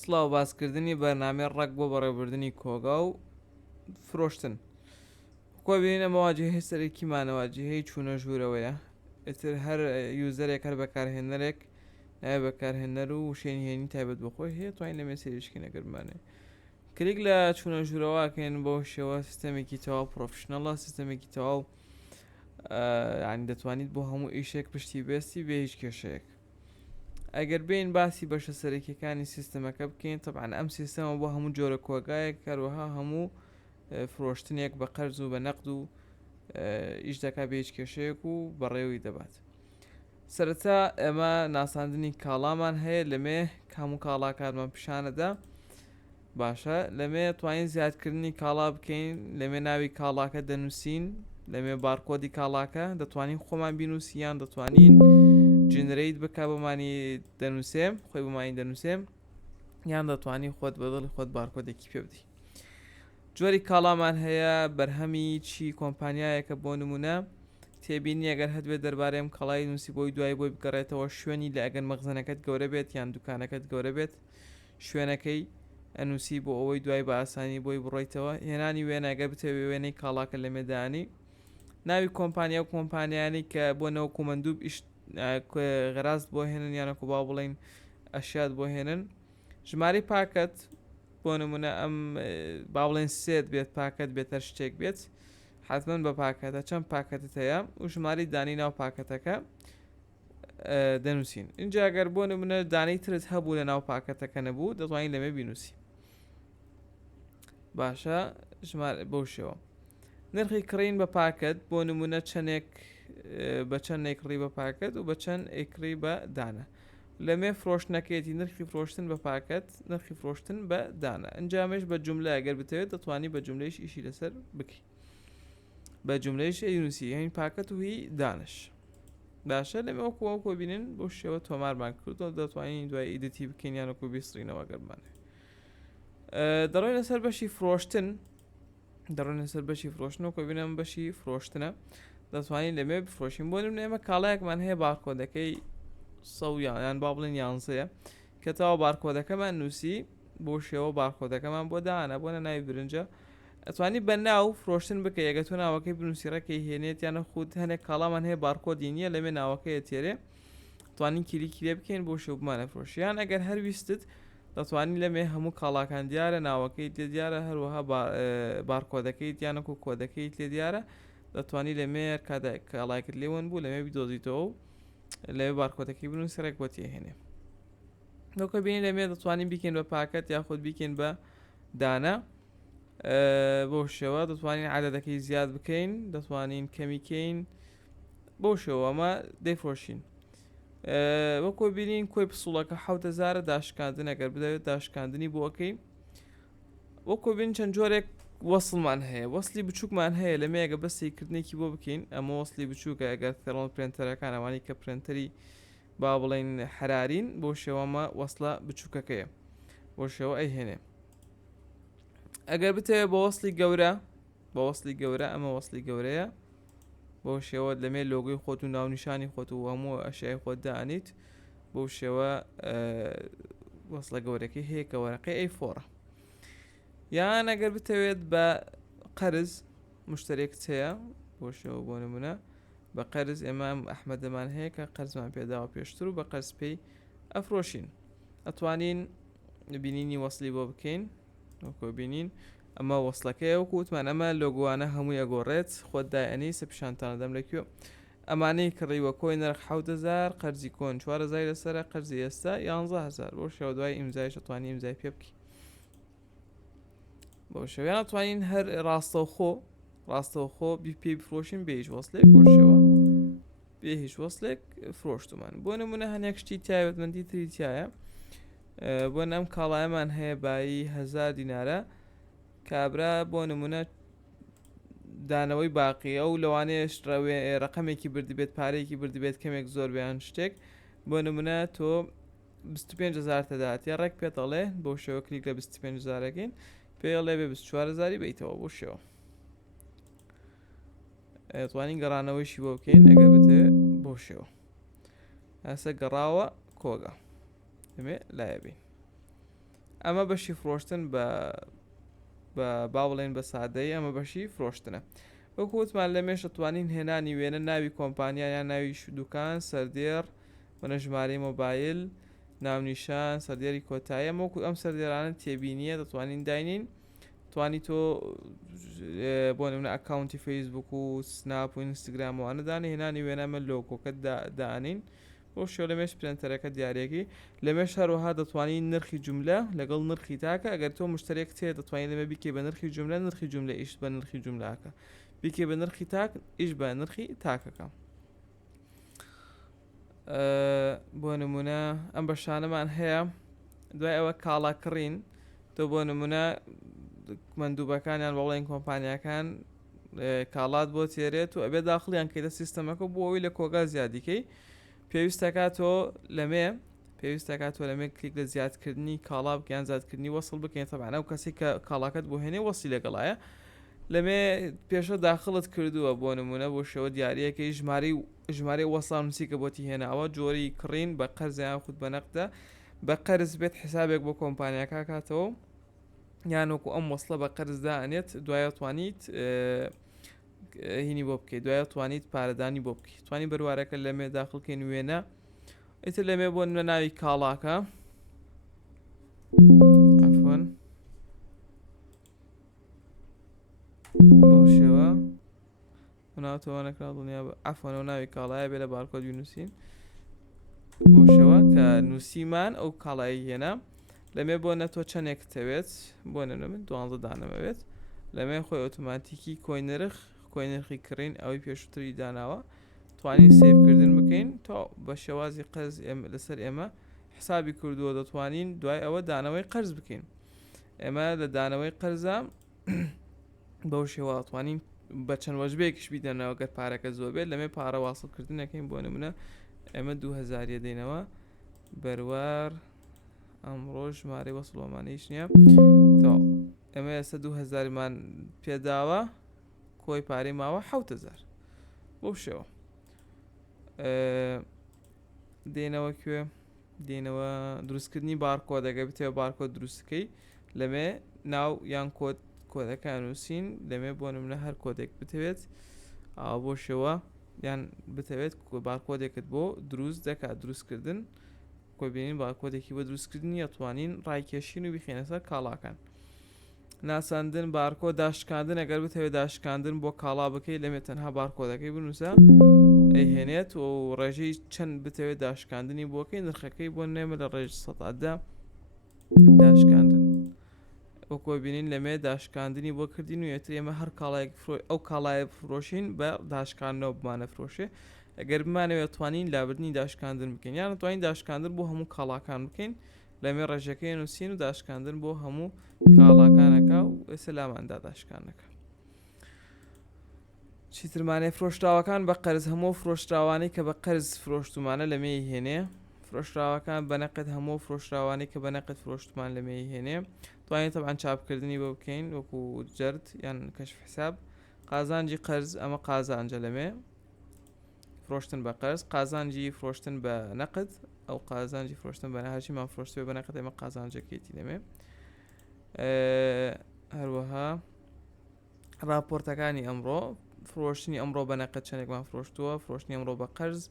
سڵاو باسکردنی بەرنامەی ڕەگ بۆ بەڕێوەبردننی کۆگا و فرۆشتن کۆبیێنە مەواجهەیە سەرەکی مانەواجهەیە چوونە ژوورەوەیە ئتر هەر یوزەرێک هەر بەکارهێنەرێک نایە بەکارهێنەر و شوێنهێنی تایبەت بەخۆی هەیە توانین لە مێسێریشکی نەگەرمانێ کلیک لە چوونە ژوورەوەکەین بۆ شێوە سیستەمێکی تەواو پرۆفشنەڵە سیستەمێکی تەواو ینی دەتوانیت بۆ هەموو ئیشێک پشتی بێستی بێ هیچ کێشەیەک ئەگەر بین باسی بەشە سەرەکیەکانی سیستەمەکە بکەین طبعاً ئەم سیستەمە بۆ هەموو جۆرە کۆگایەک کەروەها هەموو فرۆشتنێک بە قەرز و بە نەقد و ئیش دەکا بە هیچ کێشەیەک و بەڕێوەی دەبات سەرەتا ئێمە ناساندنی کاڵامان هەیە لەمێ هەموو کاڵاکارمان پیشانەدا باشە لەمێ توانین زیادکردنی کاڵا بکەین لەمێ ناوی کاڵاکە دەنووسین لەمێ بارکۆدی کاڵاکە دەتوانین خۆمان بینوسیان دەتوانین جنریت بکە بمانی دەنووسێم خۆی بمانی دەنووسێم یان دەتوانین خۆت بەدڵی خۆت بارکۆدێکی پێ بدی جۆری کاڵامان هەیە بەرهەمی چی کۆمپانیایەکە بۆ نمونە تێبینی ئەگەر هەدوێت دەربارەی ئەم کەڵای نووسی بۆی دوای بۆی بگەڕێتەوە شوێنی لە ئەگەر مەخزنەکەت گەورە بێت یان دوکانەکەت گەورە بێت شوێنەکەی ئەنووسی بۆ ئەوەی دوای بە ئاسانی بۆی بڕۆیتەوە هێنانی وێنەگە بتەوێ وێنەی کاڵاکە لە مێدانی ناوی کۆمپانیا و کۆمپانیانی کە بۆ نەوەکو مەندوب غەراست بۆ هێنن یانەکو با بڵین ئەشیات بۆ هێنن ژماری پاکەت بۆ نمونە ئەم با بڵێن سێت بێت پاکەت بێتەر شتێک بێت حتمما بە پاکەتە چەند پاکەتت هەیە و ژماری دانی ناو پاکەتەکە دەنووسین اینجا ئەگەر بۆ نمونە دانەی ترت هەبوو لە ناو پاکەتەکە نەبوو دەتوانین لەمێ بینوسی باشە ژمارە بەو شێوە نرخی کڕین بە پاکەت بۆ نمونە چەندێک بە چەند ئەیکڕی بە پاکەت و بە چەند ئەیکڕی بە دانە لەمێ فرۆشتنەکەیەتی نرخی فرۆشتن بە پاکەت نرخی فرۆشتن بە دانە ئەنجامش بە جوملە ئەگەر بتەوێت دەتوانی بە جوملەیش ئیشی لەسەر بکەی بە جوملەیش ئەینوسی هەین پاکەت و هی دانش باشە لەمێ وەکو بینن بۆ شێوە تۆمارمان کردەوە دەتوانین دوای ئیدەتی بکەین یانەکو بیستڕینەوە گەرمانێ دەڕۆین لەسەر بەشی فرۆشتن دەڕۆین لەسەر بەشی فرۆشتن و کۆبینەم بەشی فرۆشتنە دەتوانین لەمێ بفرۆشین بۆ نمونە ئێمە کاڵایەکمان هەیە بارکۆدەکەی یان با بڵێن یانزەیە کە تاوە بارکۆدەکەمان نووسی بۆ شێوە بارکۆدەکەمان بۆ داهانە بۆنە ناوی برنجە ئەتوانی بە ناو فرۆشتن بکە یەگە تۆ ناوەکەی بنووسیڕەکەی هێنێت یانە خود هەنێک کاڵامان هەیە بارکۆدی نییە لەمێ ناوەکەیە تێرێ توانین کلیکی لێ بکەین بۆ شێو بمانە فرۆشیان ئەگەر هەرویستت دەتوانین لەمێ هەموو کاڵاکان دیارە ناوەکەیت لێ دیارە هەروەها بارکۆدەکەیت یانەکو کۆدەکەیت لێ دیارە دەتوانی لەمێ کاڵایکرد لێوەن بوو لەمێ بیدۆزیتەوە و لەوێ بارکۆدەکەی بنووسیڕێک بۆ تێهێنێ لەوکە بینی لەمێ دەتوانین بیکەین بە پاکەت یاخود بیکەین بە دانە بۆ شێوە دەتوانین عادەدەکەی زیاد بکەین دەتوانین کەمیکەین بۆ شێوە ئەمە دەیفرۆشین وەکۆ بینین کۆی پسوڵەکە 7000 داشکاندن ئەگەر بدەوێت داشکاندنی بۆ ئەەکەی وەکۆ بین چەند جۆرێک وەسڵمان هەیە وەسلی بچووکمان هەیە لەمێ ئەگە بەسێکردنێکی بۆ بکەین ئەمە وەسلی بچووکە ئەگەر تەڕۆن پرێنتەرەکان ئەوانی کە پرێنتەری با بڵێن حرارین بۆ شێوەمە وەسڵە بچووکەکەیە بۆ شێوە ئەیهێنێ ئەگەر بتەوێت بە وەسلی گەورە ئەمە وەسلی گەورەیە بۆ شێوە لەمێ لۆگۆی خۆت و ناونیشانی خۆت و هەموو ئەشیای خۆت دانیت بۆ شێوە وەسڵە گەورەکەی هەیە کە وەرەقەی ئەیفۆڕە یان ئەگەر بتەوێت بە قەرز مشترێکت هەیە بۆ شێوە بۆ نمونە بە قەرز ئێمە ئەحمەدەمان هەیە کە قەرزمان پێداوە پێشتر و بە قەرز پێی ئەفرۆشین ئەتوانین بینینی وەسلی بۆ بکەین وەکۆ بینین ئەمە وەسڵەکەی وەکوتمان ئەمە لۆگوانە هەمووی ئەگۆڕێت خۆت دایەنی سە پیشانتانەدەم لەکوێ ئەمانەی کڕیوە کۆی نرخ 7000 قەرزی کۆن 4000 لەسەرە قەرزی ئێستا 11000 بۆ شێوە دوای ئیمزایش ئەتوانی ئیمزای پێ بکەی بۆ شێوەیان ئەتوانین هەر ڕاستەوخۆ پێی بفرۆشین بێ هیچ وەسلێک بۆ شێوە بێ هیچ وەسلێک فرۆشتمان بۆ نمونە هەنێک شتی تایبەتمەندی تری تایە بۆ ئەم کاڵایەمان هەیە بایی 1000 دینارە کابرا بۆ نمونە دانەوەی باقیە و لەوانەیەش ڕقمێکی بردی بێت پارەیەکی بردی بێت کەمێک زۆر بیان شتێک بۆ نمونە تۆ 25,000 تەدات یا ڕێک پێتەڵێ بۆ شێوە کلیک لە 25,000ەکەین پێڵێ بێ 24,000 بیتەوە بۆ شێوە توانین گەڕانەوەیشی بۆ بکەین ئەگەر بتێ بۆ شێوە ئەسە گەڕاوە کۆگا دەمێ لایە بین ئەمە بەشی فرۆشتن بە باوڵێن بە سادەی ئەمە بەشی فرۆشتنە. وەکو وتمان لەمێش دەتوانین هێنانی وێنە ناوی کۆمپانیا یان ناوی دوکان سەردێڕ وەنە ژمارەی مۆبایل ناونیشان سەردێری کۆتاییە وەکو ئەم سەردێرانە تێبینیە دەتوانین داینین توانی تۆ بۆ نمونە ئەکاونتی فەیسبوک و سناپ و ئینستاگرامەوانە دانێ هێنانی وێنەمە لۆگۆکە دانین بۆ شێوە لەمێش پرێنتەرەکە دیارێکی لەمێش هەروەها دەتوانین نرخی جوملە لەگەڵ نرخی تاکە ئەگەر تۆ مشترێک تێ دەتوانین لەمە بیکێ بە نرخی جوملە ئیش بە نرخی جوملاکە بیکێ بە نرخی تاک ئیش بە نرخی تاکەکە. بۆ نمونە ئەم بەشانەمان هەیە دوای ئەوە کاڵاکڕین تۆ بۆ نمونە مندوبەکانیان بەڵێن کۆمپانیەکان کاڵات بۆ تێرێت و ئەبێ داخلیان کەیتە سیستەمەکە بۆ ئەوی لە کۆگا زیادیکەی پێویستەکاتۆ لەمێ کلیک لە زیادکردنی کاڵا بکەیان زیادکردنی وەسڵ بکەین تەبعا ئەو کەسی کە کاڵاکەت بۆ هێنێ وەسی لەگەڵایە لەمێ پێشە داخڵت کردووە بۆ نمونە بۆ شێوە دیارەکەی ژمارەی وەسڵ نووسیکە بۆتی هێناوە جۆری کڕین بە قەرزیان خود بە نەقدە بە قەرز بێت حسابێک بۆ کۆمپانیاکە کاتەوە یان وەکو ئەم وەسڵە بە قەرزدا ئەنێت دوایە توانیت هینی بۆ بکەیت دوایە توانیت پارەدانی بۆ بکەیت توانی بەروارەکە لەمێ داخڵکەین وێنە ئیتر لەمێ بۆ ناوی کاڵاکە عەفوەن بۆ شێوە ناوتەوە نەکرا دڵنیا بە عەفوەن و ناوی کاڵایە بێ لە بارکۆد نووسین بۆ شێوە کە نووسیمان ئەو کاڵایی هێنا لەمێ بۆ نەتۆ چەندێک تەوێت بۆ نەمە من 12 دانەمەوێت لەمێ خۆی ئۆتۆماتیکی کۆی نرخی کڕین ئەوەی پێشووتری داناوە توانین سێڤکردن بکەین تا بە شێوازی قەرز لەسەر ئێمە حسابی کردووە دەتوانین دوای ئەوە دانەوەی قەرز بکەین ئێمە لە دانەوەی قەرزە بەو شێوە توانین بە چەند وەجبەیەکیش بیدەنەوە گەر پارەکە زۆر بێت لەمێ پارە واصڵکردنەکەین بۆ نمونە ئێمە 2000 دەینەوە بەروار ئەمڕۆ ژمارەی وەسڵۆمانە هیچ نییە تۆ ئەمە ئێستا 2000مان پێداوە کۆی پارەی ماوە 7000 بۆ شێوە دێنەوە کوێ دێنەوە دروستکردنی بارکۆدەکە بتێوە بارکۆد دروستکەی لەمێ ناو یان کۆدەکان نووسین لەمێ بۆ نمونە هەر کۆدێک بتەوێت بۆ شێوە یان بتەوێت بارکۆدێکت بۆ دروست دەکات دروستکردن کۆی بینین بارکۆدێکی بۆ دروستکردنی ئەتوانین ڕایکێشین و بخێنە سەر کاڵاکان ناساندن بارکۆ داشکاندن ئەگەر بتەوێت داشکاندن بۆ کاڵا بکەی لەمێ تەنها بارکۆدەکەی بنووسە ئەیهێنێت و ڕێژەی چەند بتەوێت داشکاندنی بۆکەی نرخەکەی بۆ نێمە لە ڕێژ 100دا داشکاندن وەکۆ بینین لەمێ داشکاندنی بۆ کردین و یەتر ئێمە هەر کاڵایەک ئەو کاڵایە بفرۆشین بە داشکاندنەوە بمانە فرۆشێ ئەگەر بمانەوێت توانین لابردنی داشکاندن بکەین یان توانین داشکاندن بۆ هەموو کاڵاکان بکەین لەمێ ڕێژەکەی نووسین و داشکاندن بۆ هەموو کاڵاکانەکە و ئێسلاماندا داشکانەکە چیترمانەی فرۆشتراوەکان بە قەرز هەموو فرۆشتراوانی کە بە قەرز فرۆشتمانە لەمێ هێنێ فرۆشتراوەکان بەنەقەت هەموو فرۆشتراوانی کە بەنەقەت فرۆشتمان لەمێ هێنێ توانین تەبعاً چاپکردنی بۆ بکەین وەکو جەرد یان کەشف حساب قازانجی قەرز ئەمە قازانجە لەمێ فرۆشتن بە قەرز قازانجی فرۆشتن بە نەقد ئەو قازانجی فرۆشتن بە هەرچیمان فرۆشتوێ بە نەقد ئێمە قازانجەکەیەتی لەمێ هەروەها راپۆرتەکانی ئەمڕۆ فرۆشتنی ئەمڕۆ بە نەقد چەندێکمان فرۆشتووە فرۆشتنی ئەمڕۆ بە قەرز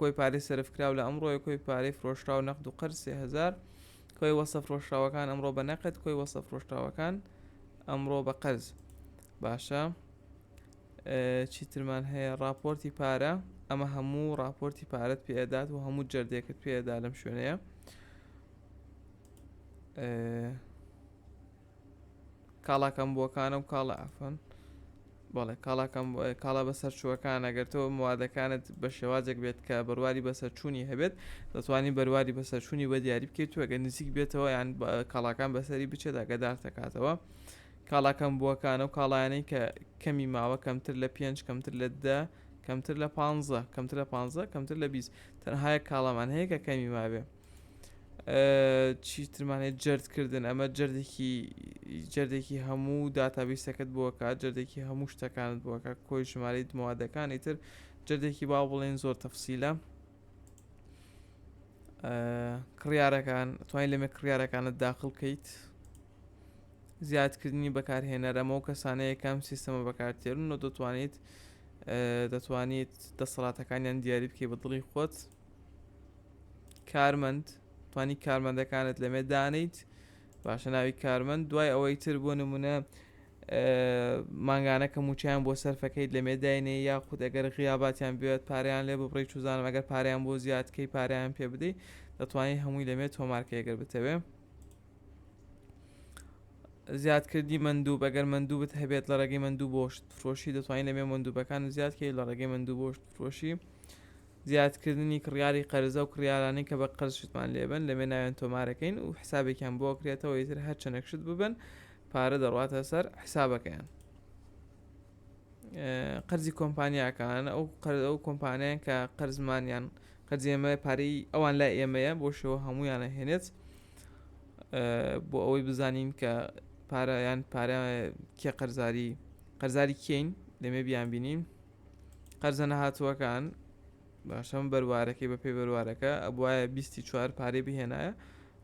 کۆی پارەی سەرفکراو لە ئەمڕۆ کۆی پارەی فرۆشتراو نەقد و قەرز 3000 کۆی وەسە فرۆشتراوەکان ئەمڕۆ بە نەقد کۆی وەسە فرۆشتراوەکان ئەمڕۆ بە قەرز باشە چیترمان هەیە راپۆرتی پارە ئەمە هەموو راپۆرتی پارەت پێدات و هەموو جەردێکت پێدا لەم شوێنەیە کاڵاکەم بۆکانە و کاڵە ئەفەن بەڵێ کاڵا بەسەر چووەکان ئەگەرتەوە موادەکانت بە شێوازێک بێت کە بەرواری بەسەر چوونی هەبێت دەتوانانی بەرواری بەسەر چوونی بە دیاری بکەیت و ئەگەر نزیک بێتەوە یان کاڵاکان بەسەری بچێت ئەگەدار دەکاتەوە کاڵاکەم بووەکانە و کاڵایانەی کە کەمی ماوە کەمتر لە 5 کەمتر لە 10 کەمتر لە 15 کەمتر لە 20 تەنها یەک کاڵامان هەیە کە کەمی ماوێ چیترمانێت جەردکردن ئەمە جەردێکی هەموو داتابیسەکەت بۆکات جەردێکی هەموو شتەکانت بۆکە کۆی ژمارەی موادەکانی تر جەردێکی باو بڵێن زۆر تەفسیلە کڕیارەکان توانین لەمێ کڕیارەکانت داخڵ بکەیت زیادکردنی بەکارهێنەرەمە و کەسانەیە کەم سیستەمە بەکارتێرن و دەتوانیت دەسەڵاتەکانیان دیاری بکەی بە دڵی خۆت کارمەند توانی کارمەندەکانت لەمێ دانیت باشە ناوی کارمەند دوای ئەوەی تر بۆ نمونە مانگانە کە موچیان بۆ سەرفەکەیت لەمێ داینێ یاخود ئەگەر غیاباتیان بێت پاریان لێ بڕی چوزانم ئەگەر پاریان بۆ زیادکەی پاریان پێ بدەیت دەتوانین هەمووی لەمێ تۆمارکەیەگەر بتەوێ زیادکردی مندوب ئەگەر مندوبت هەبێت لە ڕێگەی مندوب بۆشت فرۆشی دەتوانین لەمێ مندوبەکان زیادکەی لە ڕێگەی مندوب بۆشت فرۆشی زیادکردنی کڕیاری قەرزە و کڕیارانی کە بە قەرزشتمان لێبن لەمێ ناوێن تۆمارەکەین و حسابێکیان بۆ کرێتەوە ئیتر هەر چەندێکشت ببن پارە دەڕواتە سەر حسابەکەیان قەرزی کۆمپانیاکان ئەو کۆمپانیان کە قەرزمانیان قەرزی ئێمە پارەی ئەوان لای ئێمەیە بۆ شێوە هەموویانە هێنێت بۆ ئەوەی بزانین کە پارەیان کێ قەرزاری کێین لەمێ بیان بینین قەرزە نەهاتووەکان باشەم بەروارەکەی بە پێی بەروارەکە ئەبواە 24 پارەی بهێنایە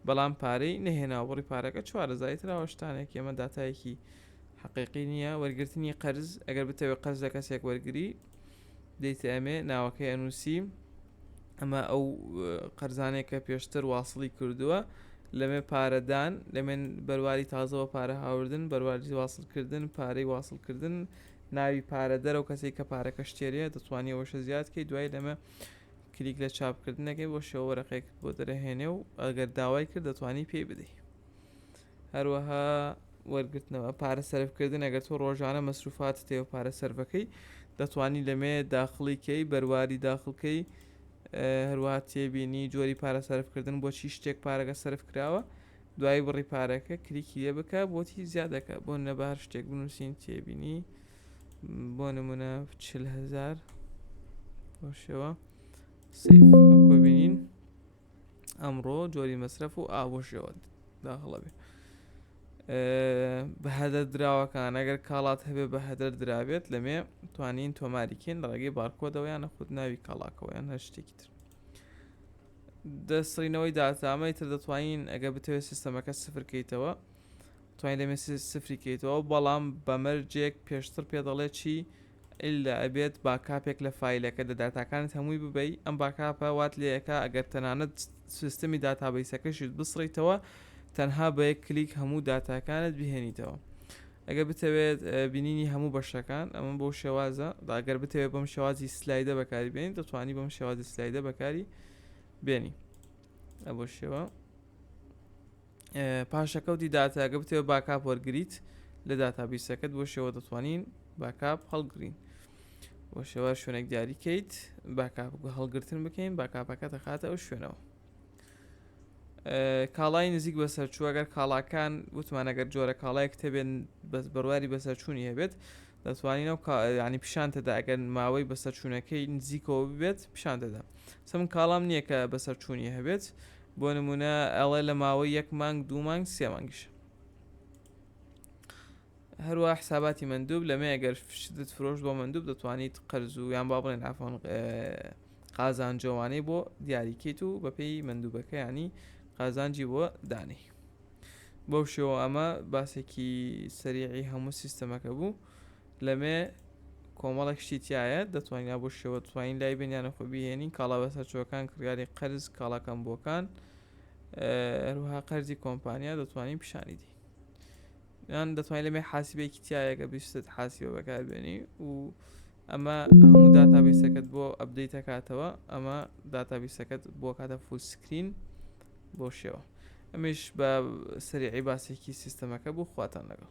بەڵام پارەی نەهێنا بڕی پارەکە 4 تراوەشتانێک ئێمە داتایەکی حقیقی نییە وەرگرتنی قەرز ئەگەر بتەوێت قەرز لە کەسێک وەرگری دەیتە ئەمێ ناوەکەی ئەنووسی ئەمە ئەو قەرزانێک کە پێشتر واصلی کردووە لەمێ پارەدان لەمێن بەرواری تازەوە پارە هاوردن بەرواری واصلکردن پارەی واصلکردن ناوی پارە دەرە و کەسێک کە پارەکە شتێریە دەتوانانی ئەوەشە زیادکەی دوای لەمە کلیک لە چاپکردنەکەی بۆ شێوە وەرەقێک بۆ دەرەهێنێ و ئەگەر داوای کرد دەتوانی پێی بدەیت هەروەها وەرگرتنەوە پارە سەرفکردن ئەگەر تۆ ڕۆژانە مەسروفات تێوە پارە سەرفەکەی دەتوانی لەمێ داخڵیکەی بەرواری داخڵکەی هەروەها تێبینی جۆری پارە سەرفکردن بۆچی شتێک پارەکە سەرف کراوە دوای بڕی پارەکە کلیکی لێ بکە بۆتی زیادەکە بۆ نەبار شتێک بنووسین تێبینی بۆ نمونە 40,000 بۆ شێوە سیف ئەوکۆ بینین ئەمڕۆ جۆری مەسرف و ئابۆ شێوە داخڵە بێ بە هەدەر دراوەکان ئەگەر کاڵات هەبێ بە هەدەر درابێت لەمێ توانین تۆماریکەین لە ڕێگەی بارکۆدەوەیان نەخود ناوی کاڵاکەوەیان هەر شتێکی تر دەستڕینەوەی داتامەی تر دەتوانین ئەگە بتەوێت سیستەمەکە سفرکەیتەوە توانین لەمێ سفریکەیتەوە بەڵام بەمەرجێک پێشتر پێ دەڵێ چی ئللا ئەبێت باکاپێک لە فیلەکە دەداتاکانت هەمووی ببەی ئەم باکاپە وات لێەکە ئەگەر تەنانەت سیستەمی داتابەیسەکەشت بسڕیتەوە تەنها بە یەک کلیک هەموو داتاکانت بهێنیتەوە ئەگەر بتەوێت بینینی هەموو بەشەکان ئەمە بۆ شێوازە ئەگەر بتەوێت بەم شێوازی سلایدە بەکاری بێنیت دەتوانی بەم شێوازی سلایدە بەکاری بێنی ئەبۆ شێوە پاشەکەوتی داتا ئەگە بتەوێت باکاپ وەرگریت لە داتابیسەکەت بۆ شێوە دەتوانین باکاپ هەڵگرین بۆ شێوە شوێنێک دیاریکەیت باکاپ هەڵگرتن بکەین باکاپەکە دەخاتە ئەو شوێنەوە کاڵای نزیک بەسەرچوو ئەگەر کاڵاکان وتمانەگەر جۆرە کاڵایەک تەبێن بەرواری بەسەرچوونی هەبێت دەتوانین ئەو ینی پیشانتەدا ئەگەر ماوەی بەسەرچوونەکەی نزیکەوە ببێت پیشانتەدا سەم کاڵام نییە کە بەسەرچوونی هەبێت بۆ نمونە ئەڵێ لە ماوەی 1 مانگ 2 مانگ 3 مانگیش هەروە حساباتی مندوب لەمێ ئەگەر شتت فرۆش بۆ مندوب دەتوانیت قەرز و یان با بڵێن ئافۆن قازانجەوانەی بۆ دیاریکەیت و بەپێی مندوبەکە ینی قازانجی بۆ دانی بەو شێوە ئەمە باسێکی سەریعی هەموو سیستەمەکە بوو لەمێ کۆمەڵێک شتی تایە دەتوانین بۆ شێوە توانین لای بینیانە خۆ بهێنین کاڵا بەسەرچووەکان کڕیاری قەرز کاڵەکەم بۆکان هەروەها قەرزی کۆمپانیا دەتوانین پیشانی دی یان دەتوانین لەمێ حاسیبێکی تایەکە بیستت حاسیبە بەکاربێنی و ئەمە هەموو داتابیسەکەت بۆ ئەپدەیت دەکاتەوە ئەمە داتابیسەکەت بۆ کاتە فول سکرین بۆ شێوە ئەمەش بە سەریعی باسێکی سیستەمەکە بوو خواتان لەگەڵ